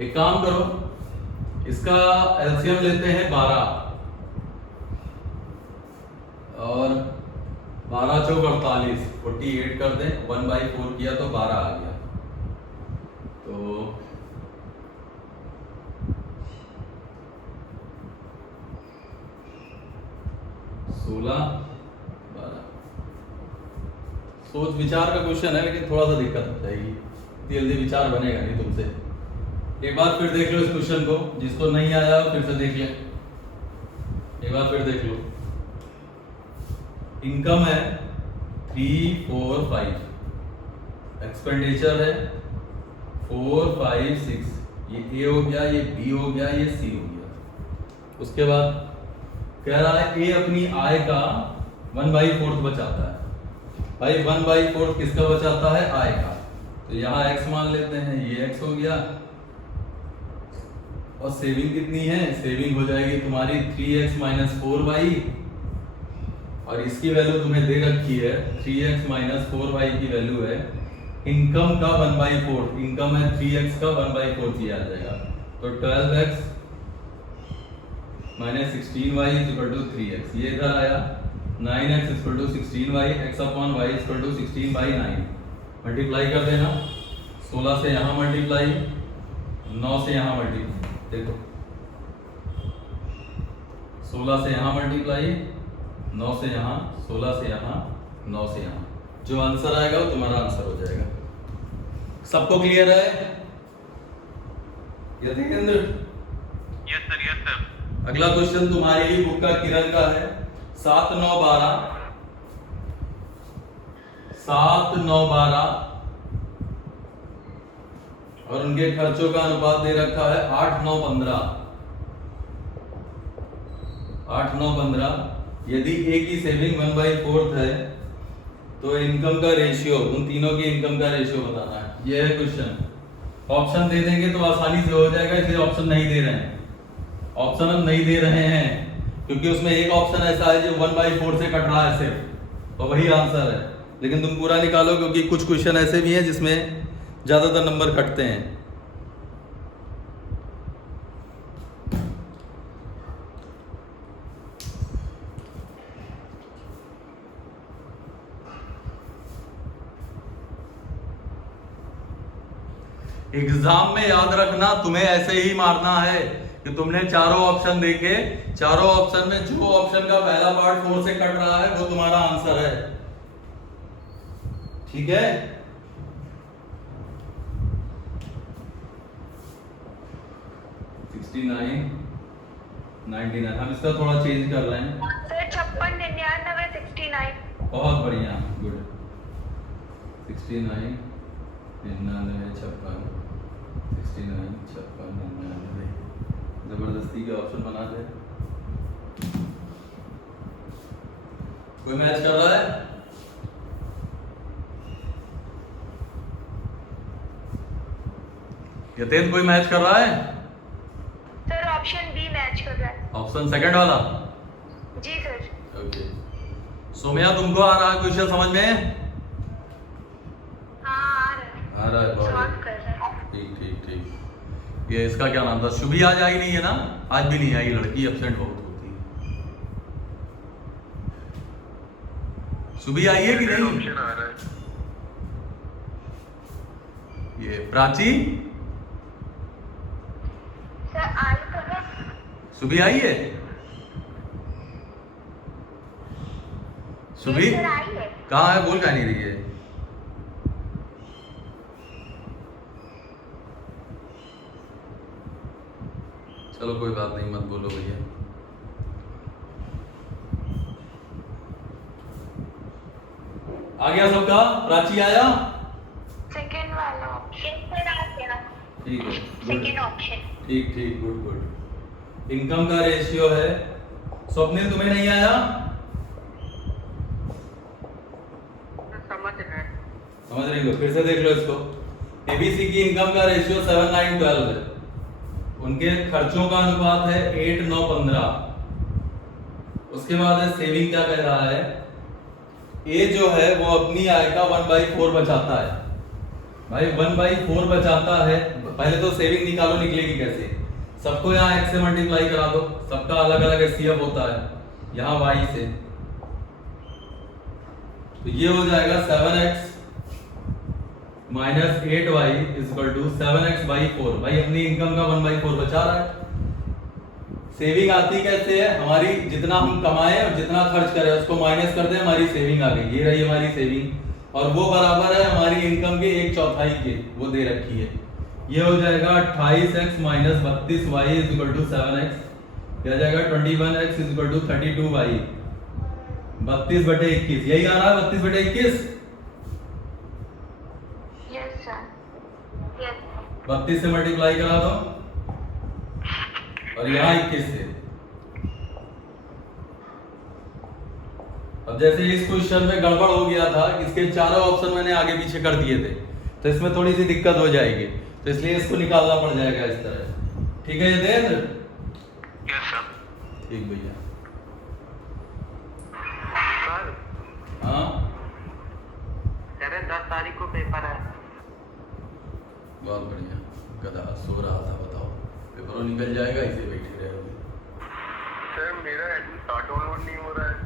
एक काम करो, इसका एलसीएम लेते हैं 12 और 12 चौक 48, 48 कर दें, 1/4 किया तो 12 आ गया। तो सोच विचार का क्वेश्चन है, लेकिन थोड़ा सा दिक्कत हो जाएगी, इतनी जल्दी विचार बनेगा नहीं तुमसे। एक बार फिर देख लो इस क्वेश्चन को, जिसको नहीं आया फिर से देख ले, एक बार फिर देख लो। इनकम है 3 4 5, एक्सपेंडिचर है 4 5 6, ये ए हो गया, ये बी हो गया, ये सी हो गया। उसके बाद कह रहा है ए अपनी आय का 1/4 बचाता है। भाई 1/4 किसका बचाता है? आय का। तो यहां x मान लेते हैं, ये x हो गया। और सेविंग कितनी है? सेविंग हो जाएगी तुम्हारी 3x - 4y, और इसकी वैल्यू तुम्हें दे रखी है 3x - 4y की वैल्यू है इनकम का 1/4। इनकम है 3x का 1/4 किया जाएगा, तो 12x - 16y = 3x। ये इधर आया 9x = 16y, x/y = 16/9। मल्टीप्लाई कर देना, 16 से यहां मल्टीप्लाई, 9 से यहां मल्टीप्लाई। देखो 16 से यहां मल्टीप्लाई, 9 से यहां, 16 से यहां, 9 से यहां। जो आंसर आएगा वो तुम्हारा आंसर हो जाएगा। सबको क्लियर है? Yatindra? Yes sir, yes sir. अगला क्वेश्चन तुम्हारी ही बुक का किरण का है। 7 9 12, 7 9 12 और उनके खर्चों का अनुपात दे रखा है 8 9 15। 8 9 15। यदि ए की सेविंग 1/4 है तो इनकम का रेशियो, उन तीनों की इनकम का रेशियो बताना है। ये है क्वेश्चन। ऑप्शन दे देंगे तो आसानी से हो जाएगा, इसलिए ऑप्शन नहीं दे रहे हैं। ऑप्शन हम नहीं दे रहे हैं क्योंकि उसमें एक ऑप्शन ऐसा है जो 1/4 से कट रहा है सिर्फ, तो वही आंसर है। लेकिन तुम पूरा निकालो क्योंकि कुछ क्वेश्चन ऐसे भी हैं जिसमें ज्यादातर नंबर कटते हैं। एग्जाम में याद रखना, तुम्हें ऐसे ही मारना है कि तुमने चारों ऑप्शन देखे, चारों ऑप्शन में जो ऑप्शन का पहला पार्ट 4 से कट रहा है वो तुम्हारा आंसर है। ठीक है? $69, $99। हम इसका थोड़ा चेंज कर रहे हैं। 56 99 69। बहुत बढ़िया, गुड। 69 99 56, 69 56 99। जबरदस्ती के ऑप्शन बना दे। कोई मैच कर रहा है? यतेंद्र कोई मैच कर रहा है? सर ऑप्शन बी मैच कर रहा है। ऑप्शन सेकंड वाला? जी सर। ओके। सोम्या तुमको आ रहा है क्वेश्चन समझ में? हाँ आ रहा है। आ रहा है, बहुत सॉल्व बढ़िया। कर रहा है। ठीक ठीक ठीक। ये इसका क्या नाम था? शुभी आज आई नहीं है ना? आज भी नहीं आई, लड़की एब्सेंट बहुत होती है। शुभी आई है कि नहीं? ऑप्शन आ रहा है। ये प्राची? सर आई तो है। शुभी आई है? शुभी सर आई है। कहाँ है? बोल कहाँ नहीं रही है? चलो कोई बात नहीं, मत बोलो भैया। आ गया सबका? प्राची आया? सेकंड वाला ऑप्शन सर आ गया। ठीक है, सेकंड ऑप्शन। ठीक ठीक, गुड गुड। इनकम का रेशियो है। स्वप्निल तुम्हें नहीं आया? समझ रहे हैं। समझ रही हो? फिर से देख लो इसको। एबीसी की इनकम का रेशियो 7, 9, 12 है। उनके खर्चों का अनुपात है 8, 9, 15। उसके बाद है सेविंग क्या कह रहा है? ए जो है वो अपनी आय का 1/4 बचाता है। भाई 1/4 बचाता है। पहले तो सेविंग निकालो, निकलेगी कैसे? सबको यहाँ x से मल्टीप्लाई करा दो, सबका अलग अलग एचसीएफ होता है, यहाँ y से। तो ये हो जाएगा 7x minus 8y equal to 7x/4। भाई अपनी इनकम का 1/4 बचा रहा है। सेविंग आती कैसे है? हमारी जितना हम कमाए और जितना खर्च करें उसको माइनस कर दें, हमारी सेविंग आ गई। ये रही हमारी सेविंग, और वो बराबर है हमारी इनकम के 1/4 के, वो दे रखी है। ये हो जाएगा 28x minus 32y equal to 7x। यह जाएगा 21x इक्वल टू 32y। 32/21 यही आ रहा है, 32/21। Yes sir. यस। 32 से मल्टीप्लाई करा दो और यहाँ 21 से। अब जैसे इस क्वेश्चन में गड़बड़ हो गया था, इसके चारों ऑप्शन मैंने आगे पीछे कर दिए थे, तो इसमें थोड़ी सी दिक्कत हो जाएगी, तो इसलिए इसको निकालना पड़ जाएगा इस तरह। ठीक है यदेंद्र? Yes sir. ठीक भैया। सर हाँ कह रहे 10 तारीख को पेपर है। बहुत बढ़िया। गधा सो रहा था, बताओ। पेपरों निकल जाएगा, इसे बैठे रहोगे। सर मेरा एडमिट कार्ड डाउनलोड नहीं हो रहा है।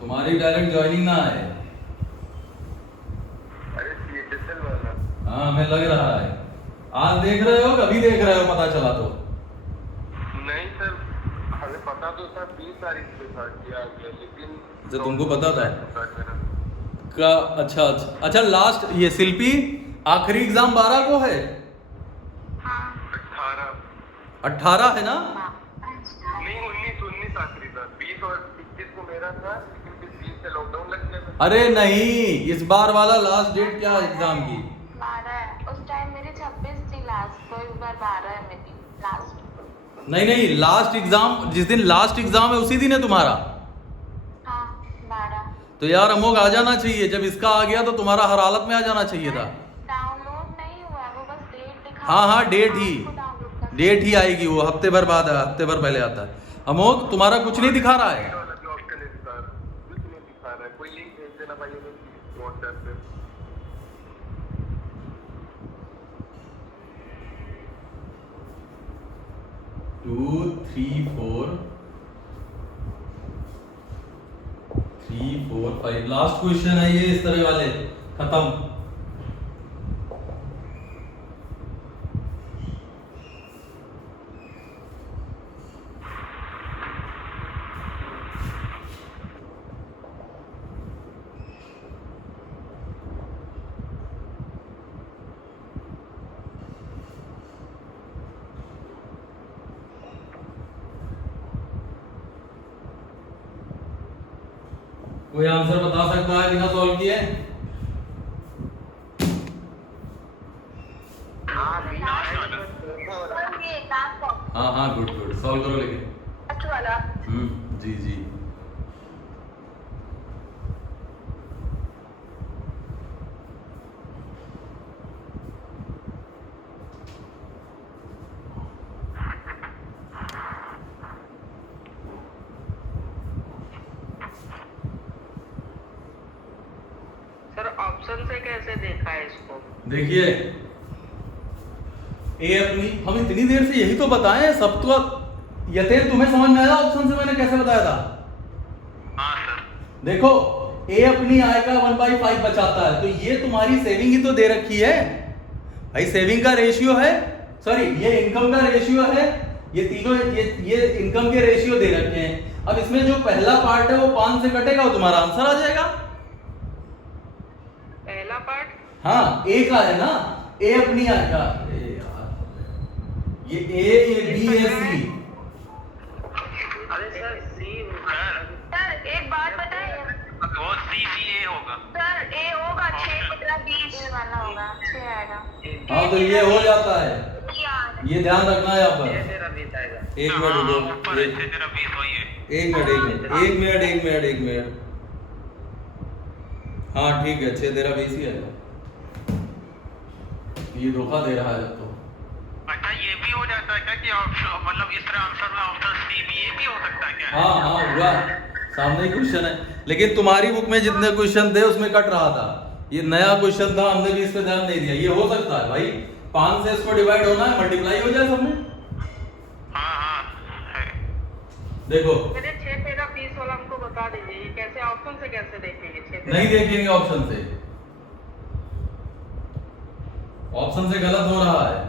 तुम्हारी डायरेक्ट ज्वाइनिंग ना है। अरे CHSL वाला। हाँ हमें लग रहा है। आज देख रहे हो, कभी देख रहे हो पता चला तो? नहीं सर, हमें पता तो सर 20 तारीख से था किया गया, लेकिन जो तुमको पता था? मेरा का अच्छा अच्छा अच्छा। लास्ट ये शिल्पी आखिरी एग्जाम 12 को है? हाँ 18 है ना? नहीं 19 आखिरी था। 20 और 21 को मेरा था, लेकिन फिर 20 से लॉकडाउन लग गया था। अरे नहीं, इस बार वाला लास्ट डेट क्या है एग्जाम की? 12 है। उस टाइम मेरी 26 थी लास्ट, तो इस बार 12 है मेरी लास्ट। नहीं नहीं, लास्ट एग्जाम जिस दिन लास्ट एग्जाम है उसी दिन है तुम्हारा। हाँ 12। तो यार अमोघ आ जाना चाहिए। जब इसका आ गया तो तुम्हारा हर हालत में आ जाना चाहिए था। डाउनलोड नहीं हुआ है, वो बस डेट दिखा। हाँ हाँ, डेट ही आपको डाउनलोड करना डेट ही आएगी, वो हफ्ते भर बाद, हफ्ते भर पहले आता है। अमोघ तुम्हारा कुछ नहीं दिखा रहा है? वाला जो ऑप्शन है सर, कुछ नहीं दिखा रहा है। कोई लिंक भेज देना भाई व्हाट्सएप पे। 2, 3, 4, 3, 4, 5 लास्ट क्वेश्चन है ये इस तरह वाले। खत्म। कोई आंसर बता सकता है बिना सॉल्व किए? ये लास्ट ऑप्शन हाँ हाँ, गुड गुड, सॉल्व करो लेकिन। वाला। जी जी। से कैसे देखा है इसको? देखिए ए अपनी, हम इतनी देर से यही तो बताएं सब तो। यतेन तुम्हें समझ में आया ऑप्शन से मैंने कैसे बताया था? हाँ सर। देखो ए अपनी आय का 1/5 बचाता है, तो ये तुम्हारी सेविंग ही तो दे रखी है भाई। सेविंग का रेशियो है, सॉरी ये इनकम का रेशियो है, ये तीनों ये इनकम के रेशियो दे रखे हैं। अब इसमें जो पहला पार्ट है वो 5 से कटेगा, वो तुम्हारा आंसर आ जाएगा। पहला पार्ट? हाँ ए का है ना, ए अपनी आय का, अरे यार ये ए, ये बी, ये सी। अरे सर सी सर एक बात बताएं, वो CBA होगा। सर ए होगा 6-20 वाला होगा, 6 आएगा। हाँ तो ये हो जाता है, ये ध्यान रखना है यहाँ पर। मेरा बीत आएगा। एक मिनट हाँ, रुको, ऊपर एक अच्छे तेरा 20 वही है। एक मिनट। हाँ ठीक है, 6 13 20 ही आएगा। ये धोखा दे रहा है तो। अच्छा ये भी हो जाता है क्या कि ऑप्शन, मतलब इस तरह आंसर में ऑप्शन CBA भी हो सकता है क्या? हाँ हुआ, सामने ही क्वेश्चन है, लेकिन तुम्हारी बुक में जितने क्वेश्चन थे उसमें कट रहा था। ये नया क्वेश्चन था, हमने भी इस पे ध्यान नहीं दिया। ये हो सकता है भाई, 5 से इसको डिवाइड होना है, मल्टीप्लाई हो जाए सब में। हाँ है। देखो मेरे 6-13-20 वाला हमको बता दीजिए, ये कैसे ऑप्शन से कैसे देखेंगे? 6-13 नहीं देखेंगे ऑप्शन से, ऑप्शन से गलत हो रहा है।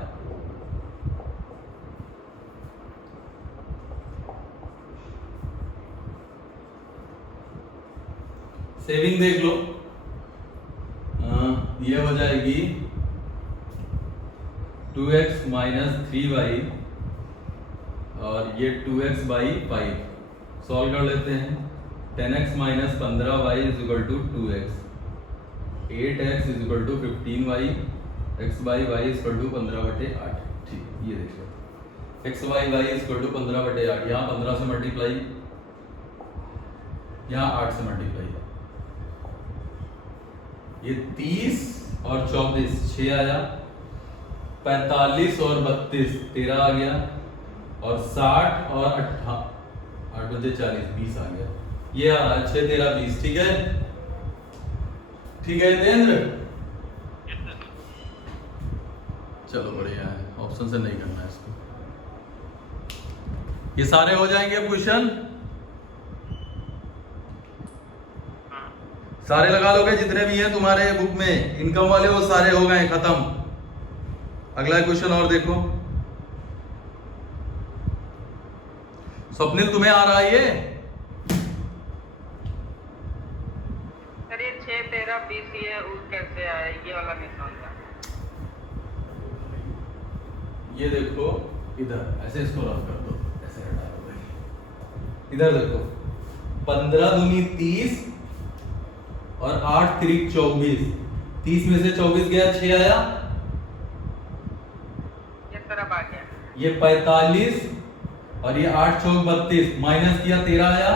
सेविंग देख लो, ये हो जाएगी 2x माइनस 3y और ये 2x बाई 5। सॉल्व कर लेते हैं। 10x minus 15y is equal to 2x, 8x is equal to 15y, x by y is equal to 15/8। ठीक, ये देखिए x by y is equal to 15/8। यहाँ 15 से मल्टीप्लाई, यहाँ 8 से मल्टीप्लाई। ये 30 और 24 6 आया, 45 और 32 13 आ गया, और 60 और 8 बजे 40 20 आ गया। ये आ रहा है 6 13 20। ठीक है, ठीक है जितेंद्र, चलो बढ़िया है, ऑप्शन से नहीं करना है इसको। ये सारे हो जाएंगे क्वेश्चन, सारे लगा लोगे जितने भी हैं तुम्हारे बुक में इनकम वाले, वो सारे हो गए खत्म। अगला क्वेश्चन और देखो। स्वप्निल तुम्हें आ रहा है ये? सर ये 6-13-20 ये कैसे आया? ये वाला नहीं समझा। ये देखो इधर, ऐसे इसको रफ कर दो, ऐसे हटा दो भाई। इधर देखो, 15 दूनी 30 और 8 3 24। 30 में से 24 गया, 6 आया। ये तरफ आ गया। ये 45 और ये 8 चौक 32, माइनस किया 13 आया।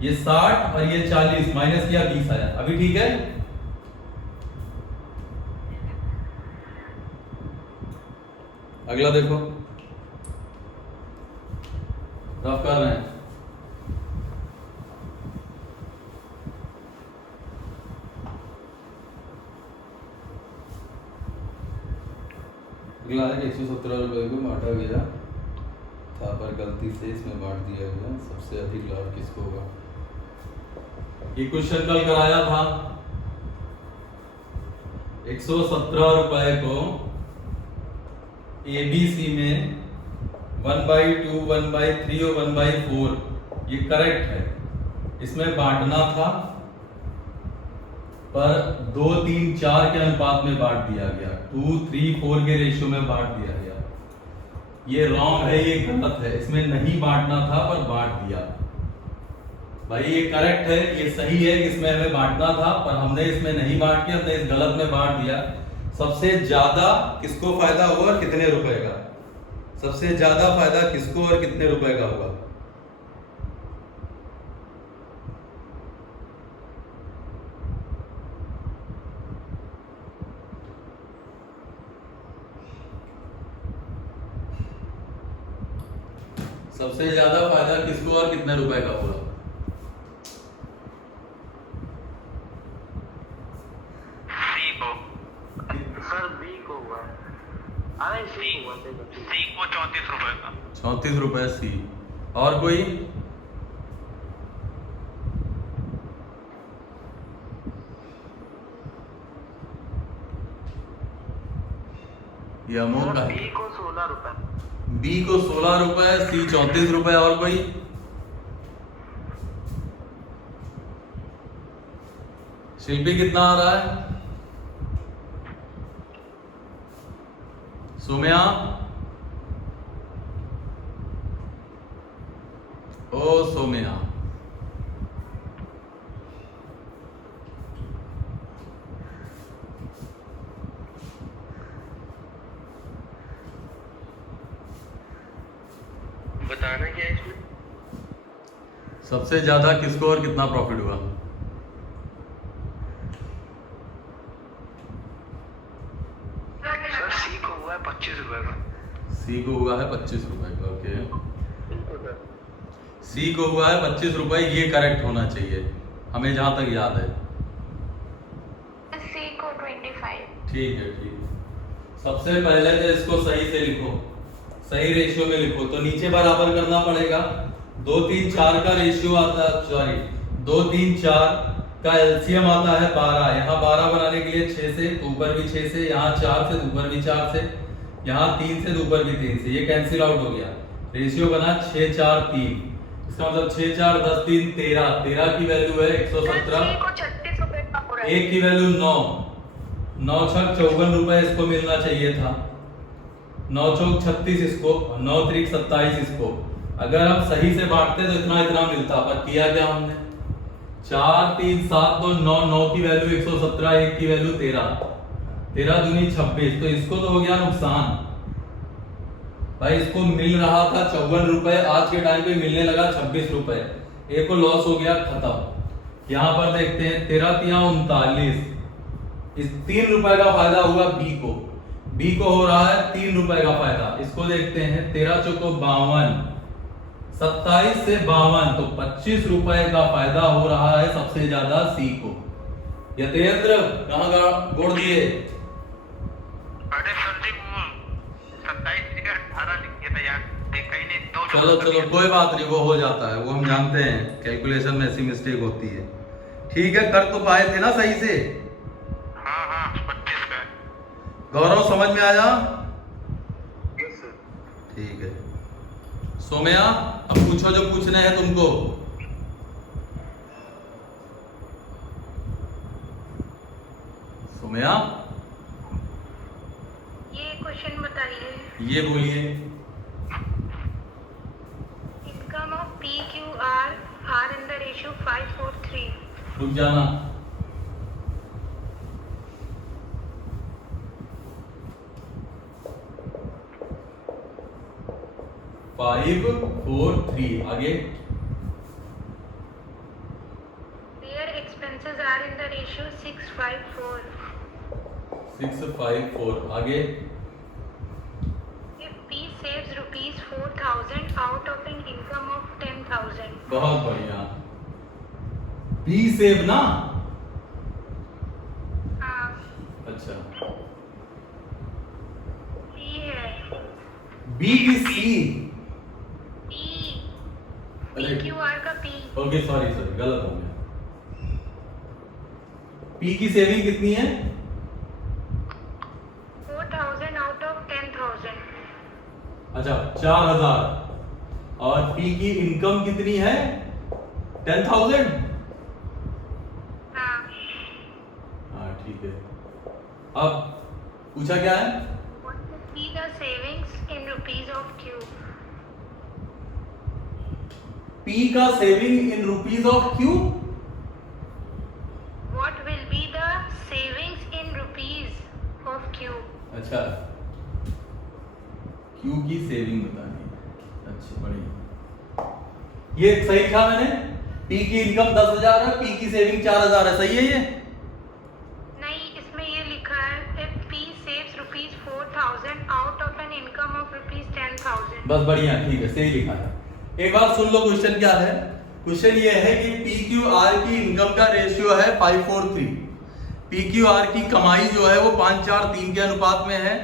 ये 60 और ये 40, माइनस किया 20 आया। अभी ठीक है? अगला देखो, रफ कर रहे हैं। अगला है 117 रुपए को बांटा गया था, पर गलती से इसमें बांट दिया गया। सबसे अधिक लाभ किसको होगा? ये क्वेश्चन कल कराया था। 117 रुपए को ABC में 1/2, 1/3 और 1/4, ये करेक्ट है। इसमें बांटना था पर 2 3 4 के अनुपात में बांट दिया गया, 2 3 4 के रेशियो में बांट दिया गया। ये रॉन्ग है, ये गलत है। इसमें नहीं बांटना था पर बांट दिया। भाई ये करेक्ट है, ये सही है, इसमें हमें बांटना था पर हमने इसमें नहीं बांट के हमने इस गलत में बांट दिया। सबसे ज्यादा किसको फायदा हुआ और कितने रुपए का? सबसे ज्यादा फायदा किसको और कितने रुपए का हुआ? सबसे ज्यादा फायदा किसको और कितने रुपए का हुआ? सी को 34 रुपए का। 34 रुपए सी। और कोई? ये अमोल का है। बी को 16 रुपए। बी को 16 रुपए, सी 34 रुपए। और कोई? शिल्पी कितना आ रहा है? सोम्या? ओ सोम्या, बताना क्या है इसमें? सबसे ज्यादा किसको और कितना प्रॉफिट हुआ? सर सी को हुआ है 25 रुपए का। सी को हुआ है 25 रुपए का। ओके, सी को हुआ है 25 रुपए, ये करेक्ट होना चाहिए हमें जहां तक याद है। सी को 25। ठीक है, ठीक है। सबसे पहले तो इसको सही से लिखो, सही रेशियो में लिखो। तो नीचे बराबर करना पड़ेगा। 2 3 4 का रेशियो आता है, सॉरी 2 3 4 का एलसीएम आता है 12। यहाँ 12 बनाने के लिए 6 से, तो ऊपर भी 6 से, यहाँ 4 से, तो ऊपर भी 4 से, यहाँ 3 से, तो ऊपर भी 3 से। ये कैंसिल आउट हो गया। रेशियो बना 6 4 3। इसका मतलब 6 4 10 3 13। 13 की वैल्यू है 117। सी को 36 रुपए का पूरा। एक की वैल्यू 9। 9 छक 54 रुपए इसको मिलना चाहिए था। 9 चौक 36 इसको, 9 त्रिक 27 इसको। अगर हम सही से बांटते तो इतना इतना मिलता, पर किया क्या हमने? 4 3 7 2 9। 9 की वैल्यू 117, 1 की वैल्यू 13। 13 दूनी 26। तो इसको तो हो गया नुकसान भाई। इसको मिल रहा था 54 रुपए, आज के टाइम पे मिलने लगा 26 रुपए। एक को लॉस हो गया, खत्म। यहाँ पर देखते हैं 13 तिया 39। इस 3 रुपए का फायदा हुआ बी को। बी को हो रहा है 3 रुपए का फायदा। इसको देखते हैं 13 चौको 52, 27 से 52, तो 25 रुपए का फायदा हो रहा है सबसे ज्यादा सी को। यतेंद्र कहाँ का गोड़ दिए? अरे सर जी वो 27 लिखा 18 लिख दिया था यार, देखा ही नहीं। दो चलो चलो कोई बात नहीं, वो हो जाता है, वो हम जानते हैं, कैलकुलेशन में ऐसी मिस्टेक होती है। ठीक है, कर तो पाए थे ना सही से? हाँ हाँ 25 का। गौरव समझ में आया? Yes sir. ठीक है। सोम्या अब पूछो जो पूछने हैं तुमको। सोम्या ये क्वेश्चन बताइए। ये बोलिए। Income of PQR are in the ratio 543। रुक जाना। फाइव 4 3 आगे। Their expenses are in the ratio 654. 6 5 4 आगे। If P saves rupees 4,000 out of an income of 10,000. बहुत बढ़िया। बी सेव ना? हाँ, अच्छा, P है। बी की सी। P अरे PQR का P। ओके, सॉरी सॉरी, गलत हो गया। पी की सेविंग कितनी है? 4,000 out of 10,000. अच्छा 4000। और पी की इनकम कितनी है? 10,000। हाँ, हाँ ठीक है। अब पूछा क्या है? what will be the savings in rupees of Q? P का saving in rupees of Q. What will be the savings in rupees of Q? अच्छा, क्यू की सेविंग बतानी है। अच्छा बढ़िया, ये सही लिखा मैंने। पी की इनकम 10,000 है, पी की सेविंग 4,000 है, सही है ये? नहीं, इसमें ये लिखा है if P saves rupees 4,000 out of an income of rupees 10,000. बस बढ़िया, ठीक है, सही लिखा है। एक बार सुन लो क्वेश्चन क्या है। क्वेश्चन ये है कि PQR की इनकम का रेशियो है 543। PQR की कमाई जो है वो 5 4 3 के अनुपात में है,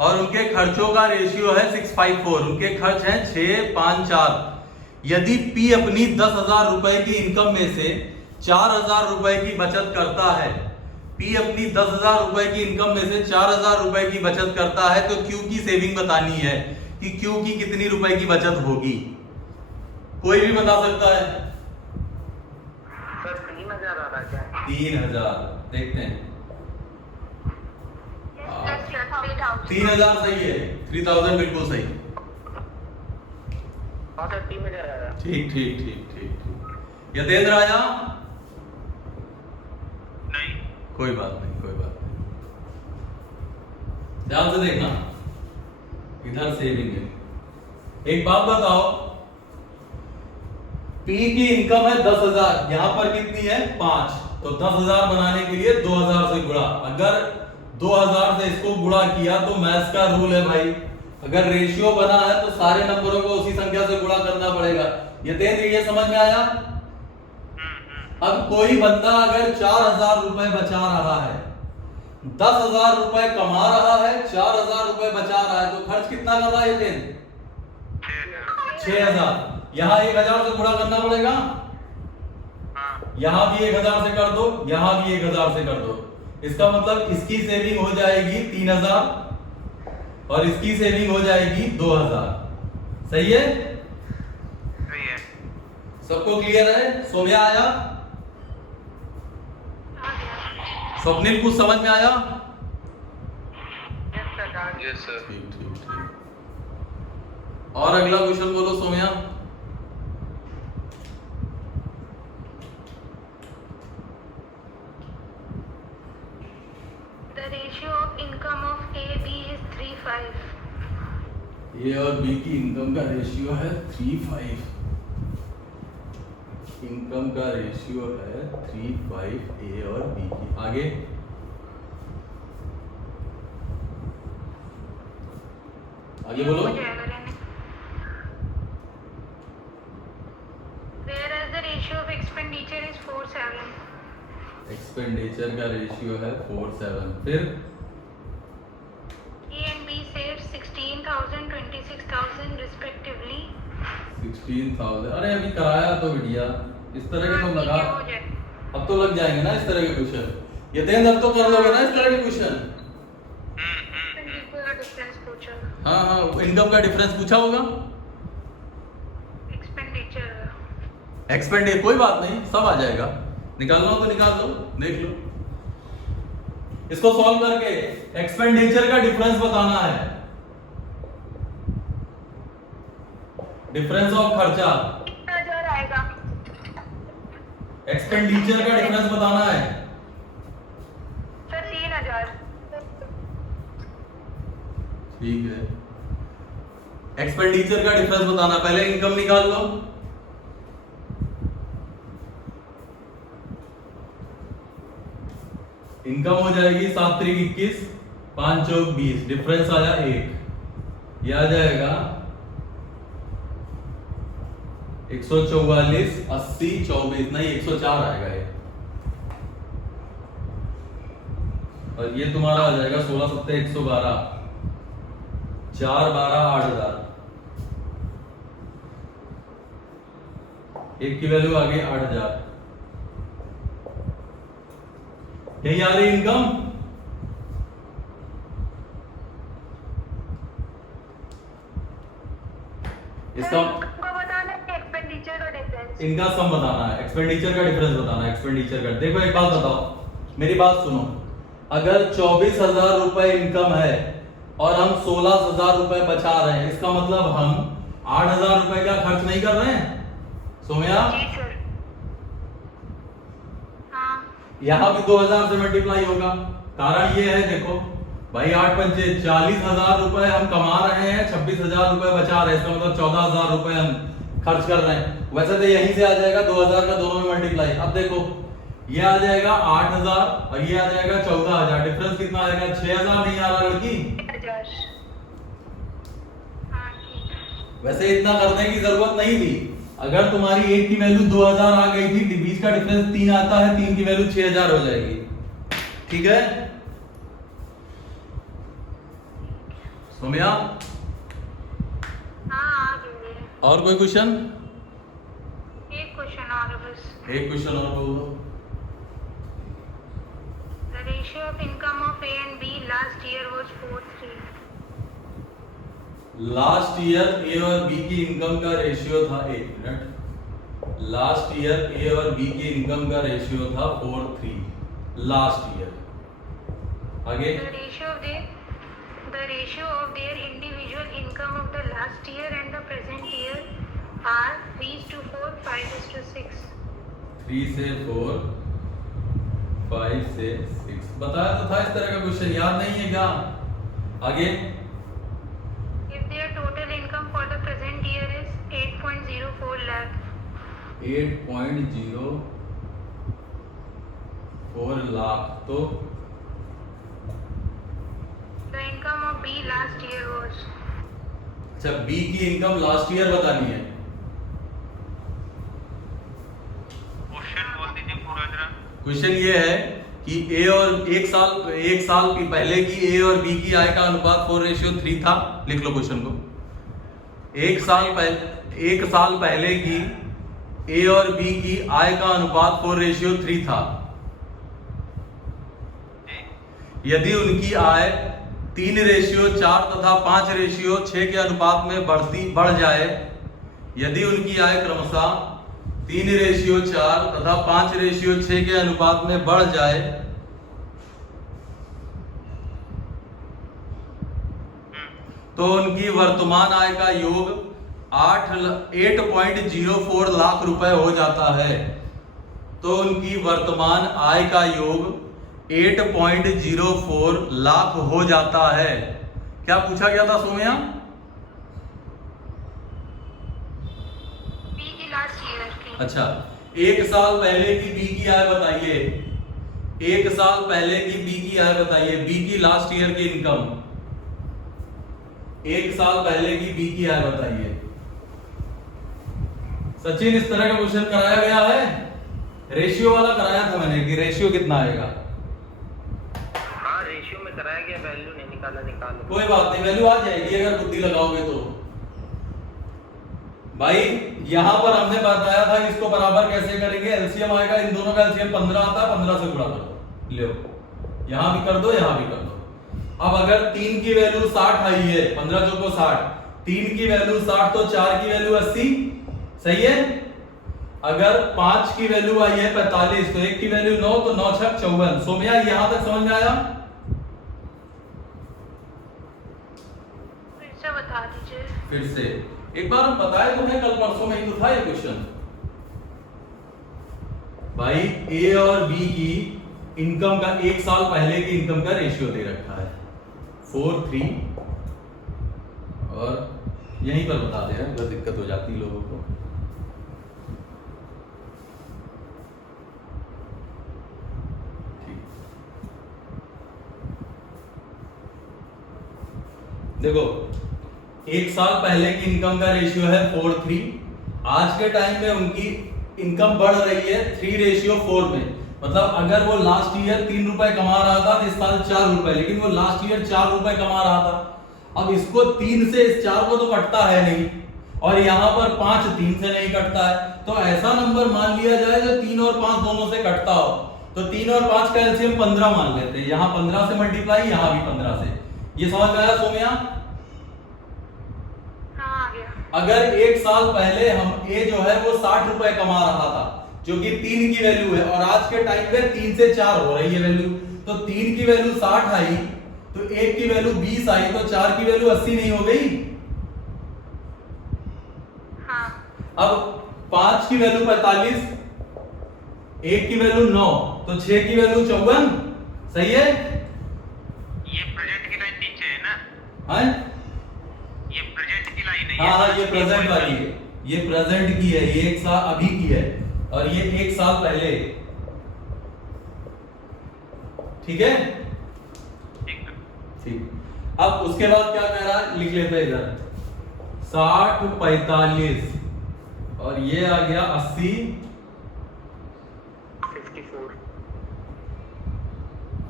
और उनके खर्चों का रेशियो है 654, उनके खर्च हैं 654। यदि P अपनी 10,000 रुपए की इनकम में से 4,000 रुपए की बचत करता है, P अपनी 10,000 रुपए की इनकम में से 4,000 रुपए की बचत करता है, तो Q की सेविंग बतानी है कि Q की कितनी रुपए की बचत होगी। कोई भी बता सकता है। सर 3,000 आ रहा क्या? 3,000 देखते हैं। Yes, sir, 3,000. 3,000 सही है, 3,000 बिल्कुल सही। हाँ सर 3,000 आ रहा। ठीक ठीक ठीक ठीक ठीक। यतेंद्र आया? नहीं। कोई बात नहीं, कोई बात नहीं। ध्यान से देखना, इधर सेविंग है। एक बात बताओ, P की इनकम है 10,000, यहां पर कितनी है 5, तो 10,000 बनाने के लिए 2,000 से गुणा। अगर 2,000 से इसको गुणा किया तो मैथ्स का रूल है भाई, अगर रेशियो बना है तो सारे नंबरों को उसी संख्या से गुणा करना पड़ेगा। यतेंद्र ये समझ में आया? अब कोई बंदा अगर 4,000 रुपए बचा रहा है, 10,000 रुपए कमा रहा है, 4,000 रुपए बचा रहा है, तो खर्च कितना कर रहा है यतेंद्र? 6,000। यहां 1,000 से गुणा करना पड़ेगा, यहां भी 1,000 से कर दो, यहां भी 1,000 से कर दो। इसका मतलब इसकी सेविंग हो जाएगी 3,000 और इसकी सेविंग हो जाएगी 2,000। सही है? सही है। सबको क्लियर है? सोम्या आया? स्वप्निल कुछ समझ में आया? Yes sir. Yes sir. ठीक ठीक ठीक। और अगला क्वेश्चन बोलो Saumya. The ratio of income of A, B is 3:5. ए और बी की इनकम का रेशियो है 3:5। इनकम का रेशियो है 3:5 ए और बी की। आगे आगे बोलो। हो जाएगा रहने। Whereas the ratio of expenditure is 4:7. Expenditure का रेशियो है 4:7। फिर A and B saved 16,000, 26,000 respectively. 16,000। अरे अभी कराया तो बिटिया, इस तरह के तो लगा, ठीक है, हो जाए। अब तो लग जाएंगे ना इस तरह के क्वेश्चन। यतेंद्र अब तो कर लोगे ना इस तरह के क्वेश्चन? Expenditure का difference पूछा। हाँ हाँ, इनकम का डिफरेंस पूछा होगा। Expenditure। एक्सपेंडिचर कोई बात नहीं, सब आ जाएगा। निकालना हो तो निकाल लो, देख लो। इसको सॉल्व करके एक्सपेंडिचर का डिफरेंस बताना है, डिफरेंस ऑफ खर्चा। 3,000 आएगा। एक्सपेंडिचर का डिफरेंस बताना है। सर 3,000। ठीक है, एक्सपेंडिचर का डिफरेंस बताना। पहले इनकम निकाल लो। इनकम हो जाएगी 7 त्रिक 21, 5 चौक 20, डिफरेंस आया 1। यह आ जाएगा 144, 80, 24, नहीं 104 आएगा ये। और ये तुम्हारा आ जाएगा 16 7 112, 4 12 8,000। एक की वैल्यू आ गई 8,000। यही आ रही इनकम। इसका बताना है एक्सपेंडिचर का डिफरेंस। इनका सम बताना है, एक्सपेंडिचर का डिफरेंस बताना है। एक्सपेंडिचर का देखो, एक बात बताओ, मेरी बात सुनो। अगर 24,000 रुपए इनकम है और हम 16,000 रुपए बचा रहे हैं, इसका मतलब हम 8,000 रुपए का खर्च नहीं कर रहे हैं। सोम्या, जी सर। हाँ। यहां भी 2,000 से मल्टीप्लाई होगा। कारण ये है, देखो भाई 8 पंचे 40,000 रुपए हम कमा रहे हैं, 26,000 रुपए बचा रहे हैं, इसका मतलब 14,000 रुपए हम खर्च कर रहे हैं। वैसे तो यहीं से आ जाएगा 2,000 का, दोनों में मल्टीप्लाई। अब देखो ये आ जाएगा 8,000 और ये आ जाएगा 14,000। डिफरेंस कितना आएगा? 6,000 नहीं आ रहा लड़की? 1,000। हाँ ठीक है। वैसे इतना करने की जरूरत नहीं थी। अगर तुम्हारी 1 की वैल्यू 2,000 आ गई थी, बीच का डिफरेंस 3 आता है, 3 की वैल्यू 6,000 हो जाएगी। ठीक है, सोम्या, हाँ आ गए। और कोई क्वेश्चन? एक क्वेश्चन और है बस। एक क्वेश्चन और बोल दो। The ratio of income of A and B last year was 4:3. Last year A और बी की इनकम का रेशियो था, एक मिनट, लास्ट ईयर ए और बी की इनकम का रेशियो था 4:3 लास्ट ईयर। आगे The ratio of their individual income of the last year and the present year are 3:4, 5:6. 3 से 4, 5 से 6 बताया तो था। इस तरह का क्वेश्चन याद नहीं है क्या? आगे If their total income for the present year is 8.04 lakh, 8.04 lakh, तो the income of B last year was, अच्छा बी की इनकम लास्ट ईयर बतानी है। क्वेश्चन बोल दीजिए पूरा जरा। क्वेश्चन ये है कि ए और एक साल की पहले की ए और बी की आय का अनुपात 4:3 था। लिख लो क्वेश्चन को। एक साल पहले की ए और बी की आय का अनुपात 4:3 था। यदि उनकी आय 3:4 तथा 5:6 के अनुपात में बढ़ जाए, यदि उनकी आय क्रमशः 3:4 तथा 5:6 के अनुपात में बढ़ जाए, तो उनकी वर्तमान आय का योग 8.04 लाख रुपए हो जाता है। तो उनकी वर्तमान आय का योग 8.04 लाख हो जाता है। क्या पूछा गया था सोम्या? B की last year की। अच्छा, एक साल पहले की बी की आय बताइए। एक साल पहले की बी की आय बताइए, बी की लास्ट ईयर की इनकम। एक साल पहले की बी की आय बताइए। सचिन, इस तरह का क्वेश्चन कराया गया है, रेशियो वाला कराया था मैंने कि रेशियो कितना आएगा। हाँ रेशियो में कराया गया, वैल्यू नहीं निकाला। कोई बात नहीं, वैल्यू आ जाएगी अगर बुद्धि लगाओगे तो। भाई यहां पर हमने बताया था कि इसको बराबर कैसे करेंगे। एलसीएम आएगा, इन दोनों का एलसीएम 15 आता है, 15 से गुणा कर दो। लो, यहां भी कर दो, यहां भी कर दो। अब अगर 3 की वैल्यू 60 आई है, 15 चौको 60, 3 की वैल्यू 60 तो 4 की वैल्यू 80, सही है। अगर 5 की वैल्यू आई है 45, तो 1 की वैल्यू 9, तो 9 छक 54। सोम्या यहां तक समझ में आया? फिर से बता दीजिए। फिर से एक बार हम बताए तो है, कल परसों में ही तो था ये क्वेश्चन। भाई ए और बी की इनकम का एक साल पहले की इनकम का रेशियो दे रखा है 4:3, और यहीं पर बता दे रहे हैं, बहुत दिक्कत हो जाती है लोगों को। ठीक, देखो एक साल पहले की इनकम का रेशियो है 4:3। आज के टाइम में उनकी इनकम बढ़ रही है 3:4 में। मतलब अगर वो लास्ट ईयर 3 रुपए कमा रहा था तो इस साल 4 रुपए, लेकिन वो लास्ट ईयर 4 रुपए कमा रहा था। अब इसको 3 से इस 4 को तो कटता है नहीं, और यहाँ पर 5 3 से नहीं कटता है। तो ऐसा नंबर मान लिया जाए जो 3 और 5 दोनों से कटता हो। तो 3 और 5 का एलसीएम 15 मान लेते हैं। यहाँ 15 से मल्टीप्लाई, यहाँ भी 15 से। ये समझ में आया सोम्या? अगर एक साल पहले हम ए जो है वो 60 रुपए कमा रहा था, जो कि 3 की वैल्यू है, और आज के टाइम पे 3 से 4 हो रही है वैल्यू, तो 3 की वैल्यू 60 आई, तो 1 की वैल्यू 20 आई, तो 4 की वैल्यू 80 नहीं हो गई? हाँ। अब 5 की वैल्यू 45, 1 की वैल्यू 9, तो 6 की वैल्यू 54, सही है। ये प्रेजेंट की लाइन नीचे है ना? हाँ ये प्रेजेंट की लाइन है। हाँ, ये प्रेजेंट वाली है, ये प्रेजेंट की है, ये एक साल अभी की है, और ये एक साल पहले। ठीक है, ठीक। अब उसके बाद क्या कह रहा है, लिख लेते हैं इधर 60 45, और ये आ गया 80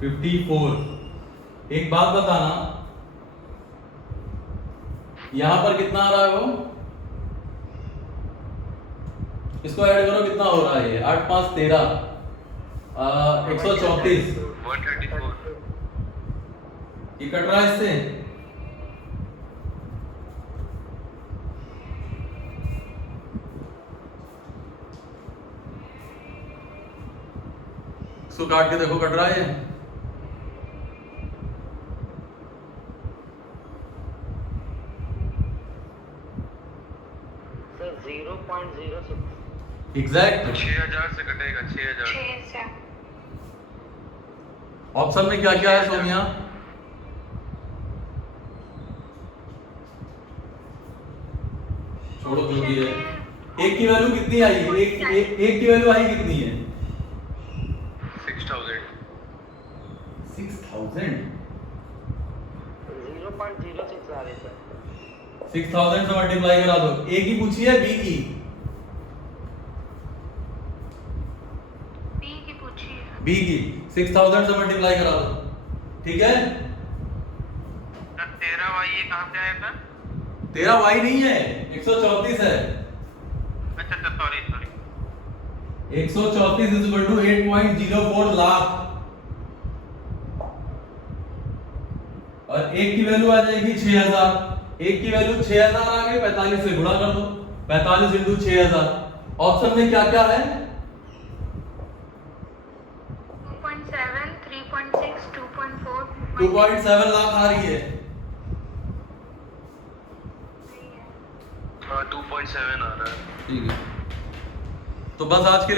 54। एक बात बताना, यहां पर कितना आ रहा है वो, इसको ऐड करो कितना हो रहा है ये 8 5 13 134 134 ये कट रहा है इससे। इसको काट के देखो कट रहा है ये। सर 0.06 एग्जैक्ट 6000 से कटेगा 6000। 6 से ऑप्शन में क्या क्या है सोनिया? छोड़ो जो भी है, एक की वैल्यू कितनी आई, एक की वैल्यू आई कितनी है 6000 6000 0.06 आ रही सर। 6000 से मल्टीप्लाई करा दो। ए की पूछी है बी की? बी की पूछी है। बी की 6000 से मल्टीप्लाई करा दो, ठीक है। सर 13y ये कहाँ से आया था? तेरा वाई नहीं है, 134 है। अच्छा अच्छा sorry sorry 134 is equal to 8.04 lakh, और एक की वैल्यू आ जाएगी 6000। एक की वैल्यू 6000 आ गई, 45 से गुणा कर दो, 45 इंटू 6000। ऑप्शन में क्या क्या है? 2.7 3.6 2.4 2.7 लाख आ रही है। 2.7 आ रहा है। ठीक है, तो बस आज के लिए